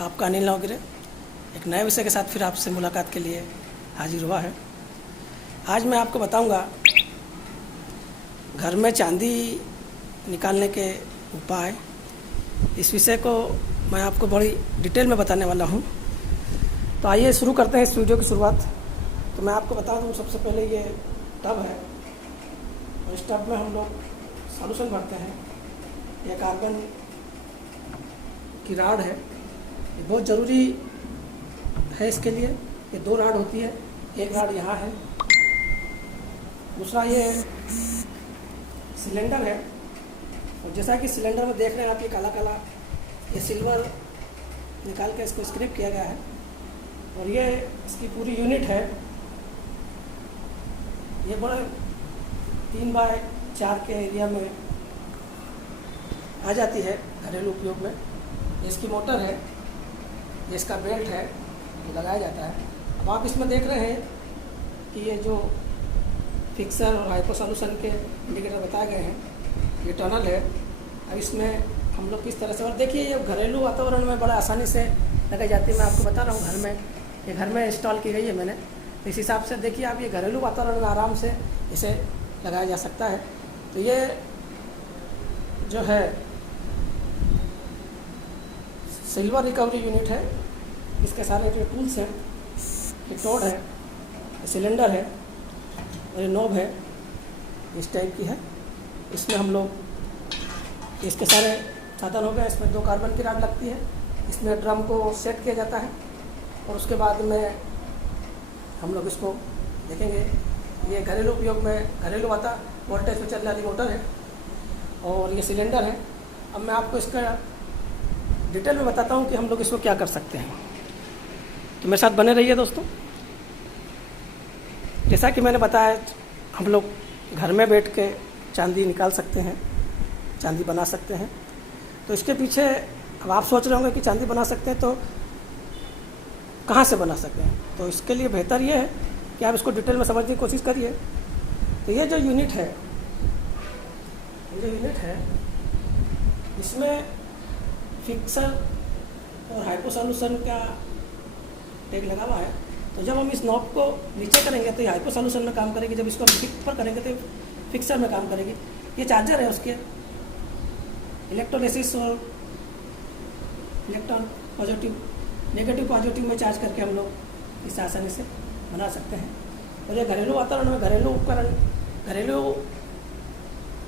आपका अनिल नवगिरे एक नए विषय के साथ फिर आपसे मुलाकात के लिए हाजिर हुआ है। आज मैं आपको बताऊंगा घर में चांदी निकालने के उपाय। इस विषय को मैं आपको बड़ी डिटेल में बताने वाला हूं। तो आइए शुरू करते हैं इस वीडियो की शुरुआत। तो मैं आपको बता दूं, सबसे पहले ये टब है और इस टब में हम लोग सॉल्यूशन भरते हैं। यह कार्बन की राड है, ये बहुत ज़रूरी है इसके लिए। ये 2 राड होती है, एक राड यहाँ है, दूसरा ये सिलेंडर है। और जैसा कि सिलेंडर में देख रहे हैं आप, ये काला काला ये सिल्वर निकाल के इसको स्क्रैप किया गया है। और ये इसकी पूरी यूनिट है। ये बड़े 3x4 के एरिया में आ जाती है घरेलू उपयोग में। ये इसकी मोटर है, ये इसका बेल्ट है, ये लगाया जाता है। अब आप इसमें देख रहे हैं कि ये जो फिक्सर और हाइपो सॉल्यूशन के इंडिकेटर बताए गए हैं, ये टनल है। अब इसमें हम लोग किस तरह से, और देखिए ये घरेलू वातावरण में बड़ा आसानी से लगाई जाती है। मैं आपको बता रहा हूँ, घर में इंस्टॉल की गई है मैंने। इस हिसाब से देखिए आप, ये घरेलू वातावरण में आराम से इसे लगाया जा सकता है। तो ये जो है सिल्वर रिकवरी यूनिट है। इसके सारे जो टूल्स हैं, ये टोड है, ये सिलेंडर है और ये नॉब है, इस टाइप की है। इसमें हम लोग इसके सारे साधन हो गए। इसमें 2 कार्बन की राड लगती है। इसमें ड्रम को सेट किया जाता है और उसके बाद में हम लोग इसको देखेंगे। ये घरेलू उपयोग में घरेलू वोल्टेज पे चलने वाली मोटर है और ये सिलेंडर है। अब मैं आपको इसका डिटेल में बताता हूँ कि हम लोग इसको क्या कर सकते हैं। तो मेरे साथ बने रहिए दोस्तों। जैसा कि मैंने बताया, हम लोग घर में बैठ के चांदी निकाल सकते हैं, चांदी बना सकते हैं। तो इसके पीछे अब आप सोच रहे होंगे कि चांदी बना सकते हैं तो कहाँ से बना सकते हैं। तो इसके लिए बेहतर ये है कि आप इसको डिटेल में समझने की कोशिश करिए। तो ये जो यूनिट है, इसमें फिक्सर और हाइपो सॉल्यूशन का टैग लगा हुआ है। तो जब हम इस नॉब को नीचे करेंगे तो ये हाइपो सॉल्यूशन में काम करेगी, जब इसको हम ऊपर करेंगे तो फिक्सर में काम करेगी। ये चार्जर है, उसके इलेक्ट्रोलिसिस और इलेक्ट्रॉन नेगेटिव पॉजिटिव में चार्ज करके हम लोग इसे आसानी से बना सकते हैं। और ये घरेलू वातावरण में घरेलू उपकरण, घरेलू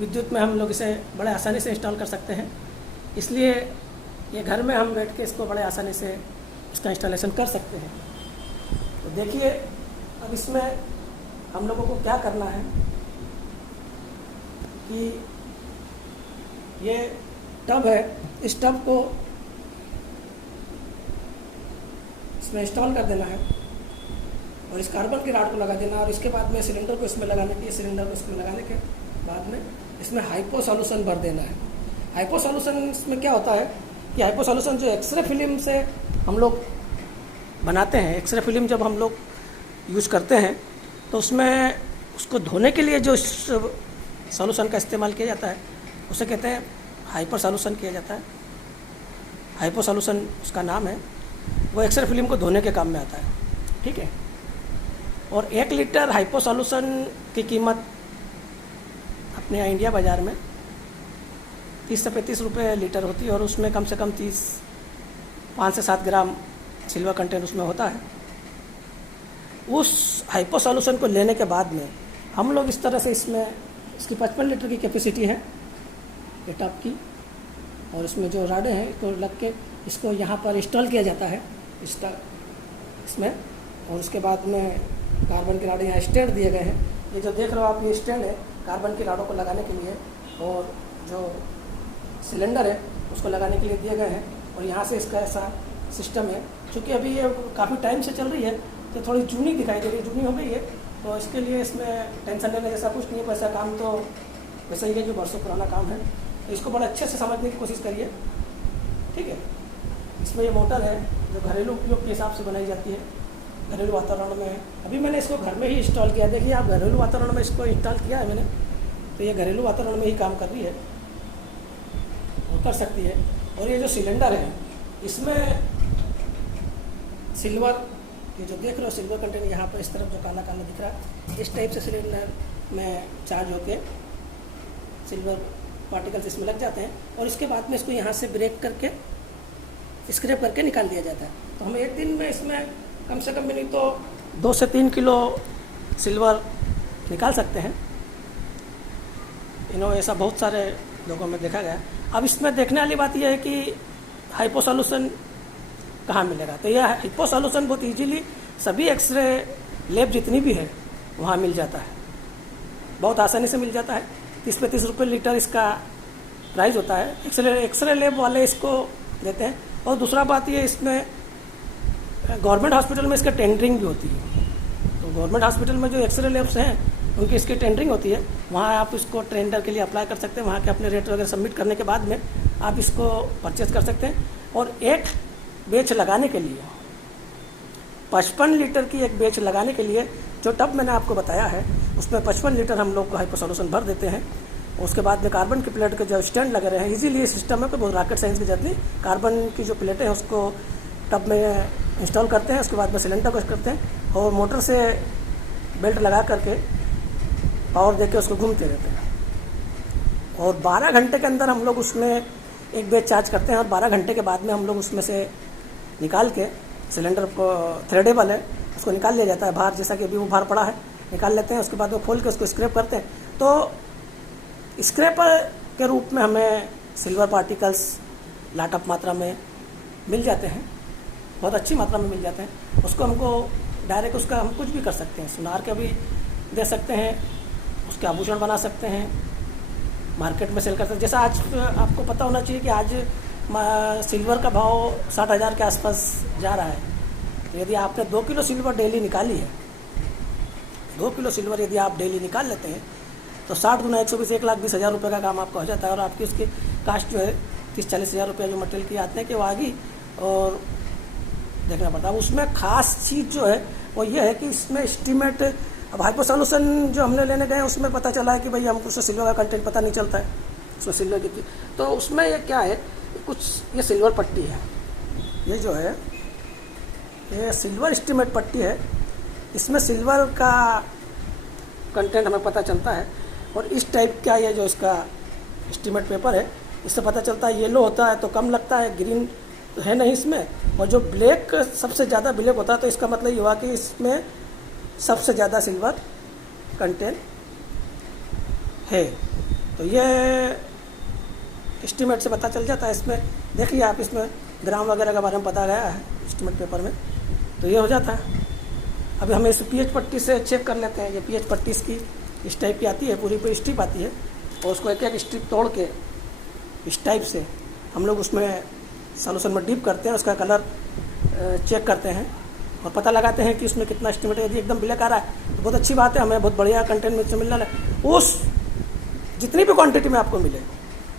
विद्युत में हम लोग इसे बड़े आसानी से इंस्टॉल कर सकते हैं। इसलिए ये घर में हम बैठ के इसको बड़े आसानी से इसका इंस्टॉलेशन कर सकते हैं। तो देखिए अब इसमें हम लोगों को क्या करना है कि ये टब है, इस टब को इसमें इंस्टॉल कर देना है और इस कार्बन की राड को लगा देना। और इसके बाद में सिलेंडर को इसमें लगाने के बाद में इसमें हाइपो सॉल्यूशन भर देना है। हाइपो सॉल्यूशन इसमें क्या होता है कि हाइपो सॉल्यूशन जो एक्सरे फिल्म से हम लोग बनाते हैं, एक्सरे फिल्म जब हम लोग यूज करते हैं तो उसमें उसको धोने के लिए जो सॉल्यूशन का इस्तेमाल किया जाता है उसे कहते हैं हाइपर सॉल्यूशन किया जाता है। हाइपो सॉल्यूशन उसका नाम है। वो एक्सरे फिल्म को धोने के काम में आता है, ठीक है। और 1 लीटर हाइपो सॉल्यूशन की कीमत अपने यहाँ इंडिया बाज़ार में 30 से 35 रुपये लीटर होती है। और उसमें कम से कम 5 से 7 ग्राम सिल्वर कंटेंट उसमें होता है। उस हाइपो सॉल्यूशन को लेने के बाद में हम लोग इस तरह से इसकी 55 लीटर की कैपेसिटी है ये टब की। और इसमें जो राडें हैं इसको लग के इसको यहाँ पर इंस्टॉल किया जाता है इसमें। और उसके बाद में कार्बन की राडें यहाँ स्टैंड दिए गए हैं। ये जो देख रहे हो आप, ये स्टैंड है कार्बन की राडों को लगाने के लिए। और जो सिलेंडर है उसको लगाने के लिए दिए गए हैं। और यहाँ से इसका ऐसा सिस्टम है। चूँकि अभी ये काफ़ी टाइम से चल रही है तो थोड़ी जूनी दिखाई दे रही है, जूनी हो गई है। तो इसके लिए इसमें टेंशन लेने जैसा कुछ नहीं है। वैसा काम तो वैसा ही है जो वर्षों पुराना काम है। तो इसको बड़ा अच्छे से समझने की कोशिश करिए, ठीक है। इसमें ये मोटर है जो घरेलू उपयोग के हिसाब से बनाई जाती है, घरेलू वातावरण में है। अभी मैंने इसको घर में ही इंस्टॉल किया। देखिए आप, घरेलू वातावरण में इसको इंस्टॉल किया है मैंने, तो ये घरेलू वातावरण में ही काम कर रही है, वो कर सकती है। और ये जो सिलेंडर है इसमें सिल्वर, ये जो देख रहे हो सिल्वर कंटेंट यहाँ पर इस तरफ जो काला काला दिख रहा है, इस टाइप से सिलेंडर में चार्ज होके सिल्वर पार्टिकल्स इसमें लग जाते हैं और इसके बाद में इसको यहाँ से ब्रेक करके स्क्रैप करके निकाल दिया जाता है। तो हम एक दिन में इसमें कम से कम भी नहीं तो 2 से 3 किलो सिल्वर निकाल सकते हैं। ऐसा बहुत सारे लोगों में देखा गया। अब इसमें देखने वाली बात यह है कि हाइपो सॉल्यूशन कहाँ मिलेगा। तो यह हाइपो सॉल्यूशन बहुत इजीली सभी एक्सरे लैब जितनी भी है वहाँ मिल जाता है, बहुत आसानी से मिल जाता है। 30-35 रुपये लीटर इसका प्राइस होता है। एक्सरे लैब वाले इसको देते हैं। और दूसरा बात ये, इसमें गवर्नमेंट हॉस्पिटल में इसका टेंडरिंग भी होती है। तो गवर्नमेंट हॉस्पिटल में जो एक्सरे लैब्स हैं उनकी इसकी टेंडरिंग होती है, वहाँ आप इसको टेंडर के लिए अप्लाई कर सकते हैं। वहाँ के अपने रेट वगैरह सबमिट करने के बाद में आप इसको परचेज कर सकते हैं। और एक बैच लगाने के लिए 55 लीटर की एक बैच लगाने के लिए जो टब मैंने आपको बताया है उसमें 55 लीटर हम लोग को हाइपो सॉल्यूशन भर देते हैं। उसके बाद में कार्बन की प्लेट के जो स्टैंड लगे रहे हैं, इजीली सिस्टम है, कोई बहुत रॉकेट साइंस की जरूरत नहीं। कार्बन की जो प्लेटें हैं उसको टब में इंस्टॉल करते हैं, उसके बाद में सिलेंडर को करते हैं और मोटर से बेल्ट लगा करके पावर देके उसको घूमते रहते हैं। और 12 घंटे के अंदर हम लोग उसमें एक बैच चार्ज करते हैं और 12 घंटे के बाद में हम लोग उसमें से निकाल के, सिलेंडर को थ्रेडेबल है उसको निकाल लिया जाता है बाहर, जैसा कि अभी वो बाहर पड़ा है, निकाल लेते हैं। उसके बाद वो खोल के उसको स्क्रैप करते हैं। तो स्क्रैपर के रूप में हमें सिल्वर पार्टिकल्स लाटअप मात्रा में मिल जाते हैं, बहुत अच्छी मात्रा में मिल जाते हैं। उसको हमको डायरेक्ट उसका हम कुछ भी कर सकते हैं, सुनार के भी दे सकते हैं, उसके आभूषण बना सकते हैं, मार्केट में सेल कर सकते हैं। जैसा आज आपको पता होना चाहिए कि आज सिल्वर का भाव 60,000 के आसपास जा रहा है। यदि आपने 2 किलो सिल्वर डेली निकाली है, 2 किलो सिल्वर यदि आप डेली निकाल लेते हैं तो 60 गुना 120 1,20,000 रुपये का काम आपका हो जाता है। और आपकी उसकी कास्ट जो है 30-40 हज़ार रुपये जो मटेरियल की आते हैं कि वो आ गई और देखना पड़ता है। उसमें खास चीज़ जो है वो ये है कि इसमें एस्टीमेट, अब हाइपो सॉल्यूशन जो हमने लेने गए उसमें पता चला है कि भाई हमको उसमें सिल्वर का कंटेंट पता नहीं चलता है, उसमें सिल्वर कितनी। तो उसमें ये क्या है, कुछ ये सिल्वर पट्टी है, ये जो है ये सिल्वर एस्टीमेट पट्टी है। इसमें सिल्वर का कंटेंट हमें पता चलता है। और इस टाइप का ये जो इसका एस्टीमेट पेपर है, इससे पता चलता है येलो होता है तो कम लगता है, ग्रीन तो है नहीं इसमें। और जो ब्लैक सबसे ज़्यादा ब्लैक होता है तो इसका मतलब ये हुआ कि इसमें सबसे ज़्यादा सिल्वर कंटेंट है। तो ये एस्टीमेट से पता चल जाता है। इसमें देखिए आप, इसमें ग्राम वगैरह के बारे में पता गया है एस्टीमेट पेपर में, तो ये हो जाता है। अभी हम इस पीएच पट्टी से चेक कर लेते हैं। ये पीएच पट्टी इसकी इस टाइप की आती है, पूरी पूरी स्ट्रिप आती है और उसको एक एक स्ट्रिप तोड़ के इस टाइप से हम लोग उसमें सॉल्यूशन में डिप करते हैं, उसका कलर चेक करते हैं और पता लगाते हैं कि उसमें कितना एस्टीमेट है। यदि एकदम ब्लैक आ रहा है तो बहुत अच्छी बात है, हमें बहुत बढ़िया कंटेंट में मिल रहा है। उस जितनी भी क्वांटिटी में आपको मिले,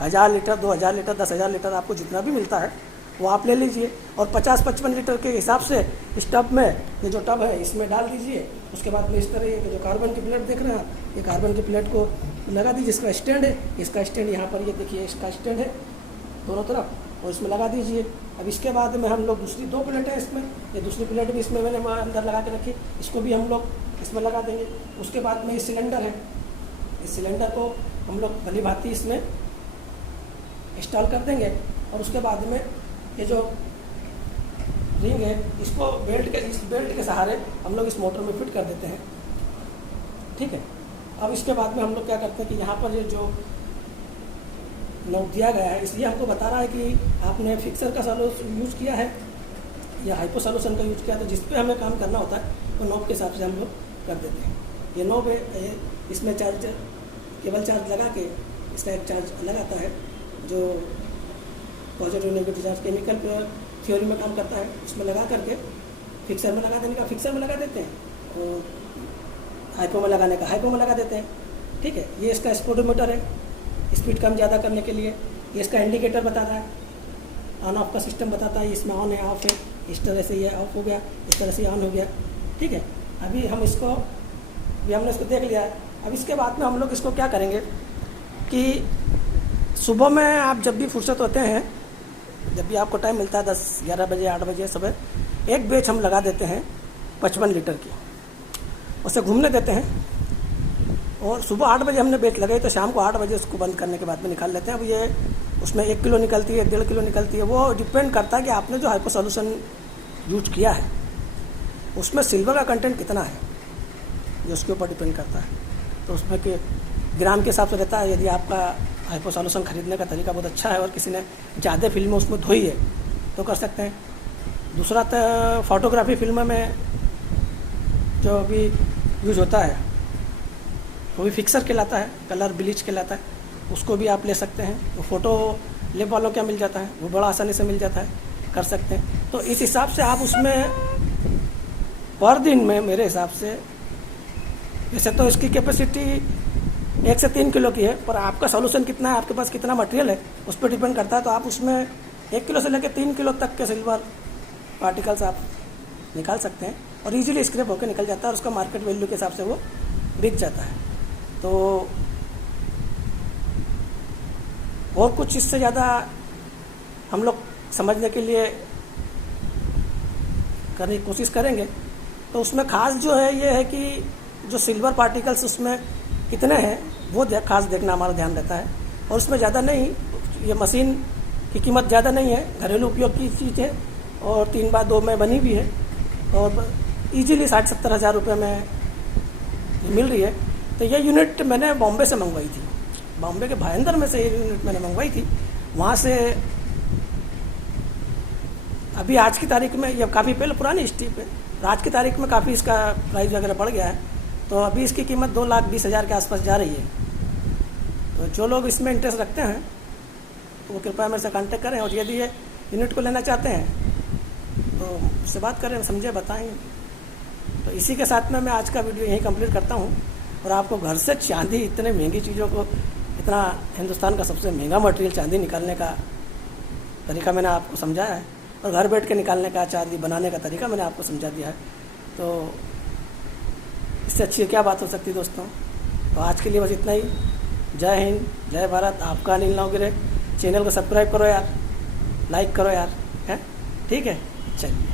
1000 लीटर 2000 लीटर 10,000 लीटर आपको जितना भी मिलता है वो आप ले लीजिए और 50-55 लीटर के हिसाब से इस टब में, ये जो टब है इसमें डाल दीजिए। उसके बाद में इस तरह ये जो कार्बन की प्लेट देख रहे हैं, ये कार्बन की प्लेट को लगा दीजिए। इसका स्टैंड है, इसका स्टैंड यहाँ पर ये देखिए, इसका स्टैंड है दोनों तरफ और इसमें लगा दीजिए। अब इसके बाद में हम लोग दूसरी 2 प्लेट है इसमें, ये दूसरी प्लेट भी इसमें मैंने अंदर लगा के रखी, इसको भी हम लोग इसमें लगा देंगे। उसके बाद में ये सिलेंडर है, इस सिलेंडर को हम लोग भली भांति इसमें इंस्टॉल कर देंगे और उसके बाद में ये जो रिंग है इसको इस बेल्ट के सहारे हम लोग इस मोटर में फिट कर देते हैं। ठीक है। अब इसके बाद में हम लोग क्या करते हैं कि यहाँ पर ये जो नोट दिया गया है, इसलिए हमको बता रहा है कि आपने फिक्सर का सॉल्यूशन यूज़ किया है या हाइपो सॉल्यूशन का यूज़ किया, तो जिस पे हमें काम करना होता है तो नोब के हिसाब से हम लोग कर देते हैं। ये नोब है, इसमें चार्ज केबल चार्ज लगा के इसका एक चार्ज अलग आता है जो positive negative charge chemical theory में काम करता है, उसमें लगा करके फिक्सर में लगा देने का फिक्सर में लगा देते हैं और हाइपो में लगाने का हाइपो में लगा देते हैं। ठीक है। ये इसका स्पीडोमीटर है, स्पीड कम ज़्यादा करने के लिए। ये इसका इंडिकेटर बताता है, ऑन ऑफ का सिस्टम बताता है, इसमें ऑन है ऑफ है, इस तरह से ये ऑफ हो गया, इस तरह से ऑन हो गया। ठीक है। अभी हमने इसको देख लिया है। अब इसके बाद में हम लोग इसको क्या करेंगे कि सुबह में आप जब भी फुर्सत होते हैं, जब भी आपको टाइम मिलता है 10-11 बजे 8 बजे सुबह, एक बैच हम लगा देते हैं 55 लीटर की, उसे घूमने देते हैं और सुबह 8 बजे हमने बैच लगाई तो शाम को 8 बजे उसको बंद करने के बाद में निकाल लेते हैं। अब ये उसमें 1 किलो निकलती है, 1.5 किलो निकलती है, वो डिपेंड करता है कि आपने जो हाइपो सॉल्यूशन यूज किया है उसमें सिल्वर का कंटेंट कितना है, जो उसके ऊपर डिपेंड करता है। तो उसमें कि ग्राम के हिसाब से रहता है। यदि आपका हाइपो सॉल्यूशन खरीदने का तरीका बहुत अच्छा है और किसी ने ज़्यादा फिल्में उसमें धोई है तो कर सकते हैं। दूसरा तो फोटोग्राफी फिल्म में जो भी यूज होता है वो भी फिक्सर कहलाता है, कलर ब्लीच कहलाता है, उसको भी आप ले सकते हैं। वो फ़ोटो लेब वालों क्या मिल जाता है, वो बड़ा आसानी से मिल जाता है, कर सकते हैं। तो इस हिसाब से आप उसमें पर दिन में मेरे हिसाब से, वैसे तो इसकी कैपेसिटी 1 से 3 किलो की है, पर आपका सॉल्यूशन कितना है, आपके पास कितना मटेरियल है उस पर डिपेंड करता है। तो आप उसमें 1 किलो से लेकर 3 किलो तक के सिल्वर पार्टिकल्स आप निकाल सकते हैं और इजीली स्क्रैप होकर निकल जाता है और उसका मार्केट वैल्यू के हिसाब से वो बिक जाता है। तो और कुछ इससे ज़्यादा हम लोग समझने के लिए करने की कोशिश करेंगे। तो उसमें खास जो है ये है कि जो सिल्वर पार्टिकल्स उसमें कितने हैं वो खास देखना हमारा ध्यान रहता है। और उसमें ज़्यादा नहीं, ये मशीन की कीमत ज़्यादा नहीं है, घरेलू उपयोग की चीज़ है और 3x2 में बनी भी है और इजीली 60-70 हज़ार रुपये में मिल रही है। तो ये यूनिट मैंने बॉम्बे से मंगवाई थी, बॉम्बे के भाईंदर में से ये यूनिट मैंने मंगवाई थी। वहाँ से अभी आज की तारीख में, ये काफ़ी पहले पुरानी स्टीप है, आज की तारीख में काफ़ी इसका प्राइस वगैरह बढ़ गया है। तो अभी इसकी कीमत 2,20,000 के आसपास जा रही है। तो जो लोग इसमें इंटरेस्ट रखते हैं तो वो कृपया मेरे से कांटेक्ट करें और यदि ये यूनिट को लेना चाहते हैं तो उससे बात करें, समझे, बताएंगे। तो इसी के साथ में मैं आज का वीडियो यहीं कंप्लीट करता हूँ और आपको घर से चांदी, इतने महंगी चीज़ों को, इतना हिंदुस्तान का सबसे महंगा मटेरियल चांदी निकालने का तरीका मैंने आपको समझाया है और घर बैठ के निकालने का, चांदी बनाने का तरीका मैंने आपको समझा दिया है। तो इससे अच्छी क्या बात हो सकती है दोस्तों। तो आज के लिए बस इतना ही। जय हिंद, जय भारत। आपका अनिल नवगिरे। चैनल को सब्सक्राइब करो यार, लाइक करो यार, है ठीक है, चलिए।